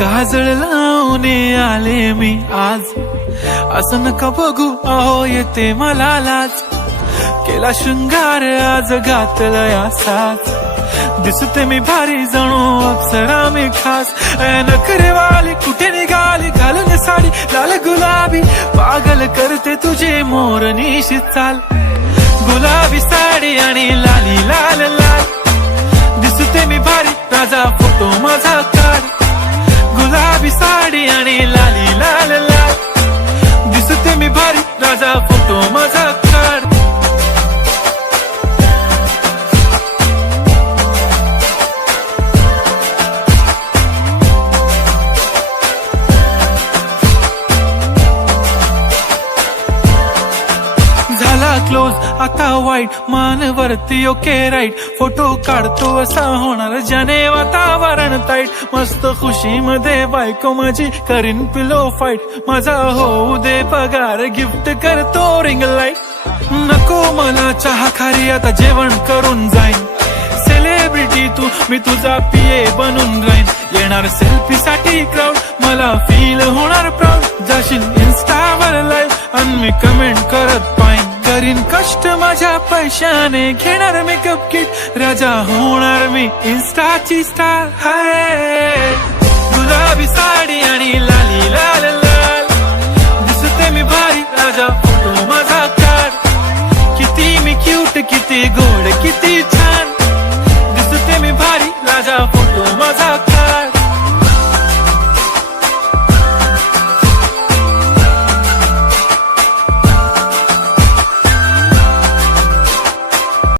काजळ लावून आले मी आज, असं नका बघू अहो येते मला लाज. केला शृंगार आज घातलाय असाच, दिसते मी भारी जणू अप्सरा मी खास. नखरेवाली कुठे निघाली घालून साडी लाल गुलाबी, पागल करते तुझे मोरनीशी चाल. गुलाबी साडी आणि लाली लाल लाल, दिसते मी भारी राजा फोटो माझा काढ. गुलाबी साडी आणि लाली लाल लाल, दिसते मी भारी राजा फोटो माझा काढ. झाला क्लोज आता वाईट, मान वरती ओके राईट. फोटो काढतो असा होणार ज्याने वातावरण ताईट. मस्त खुशी मध्ये बायको माझी करीन पिलो फाईट. माझा होऊ दे पगार गिफ्ट करतो रिंग लाईट. नको मला चहा खारी आता जेवण करून जाईन. सेलिब्रिटी तू मी तुझा पिये बनून राहीन. येणार सेल्फी साठी क्राऊड मला फील होणार प्राऊड. जाशील इन्स्टावर लाईव्ह आणि मी कमेंट करत पाहिन. करीन कष्ट माझ्या पैशाने, घेणार मेकअप किट राजा होणार मी इन्स्टाची स्टार. हाय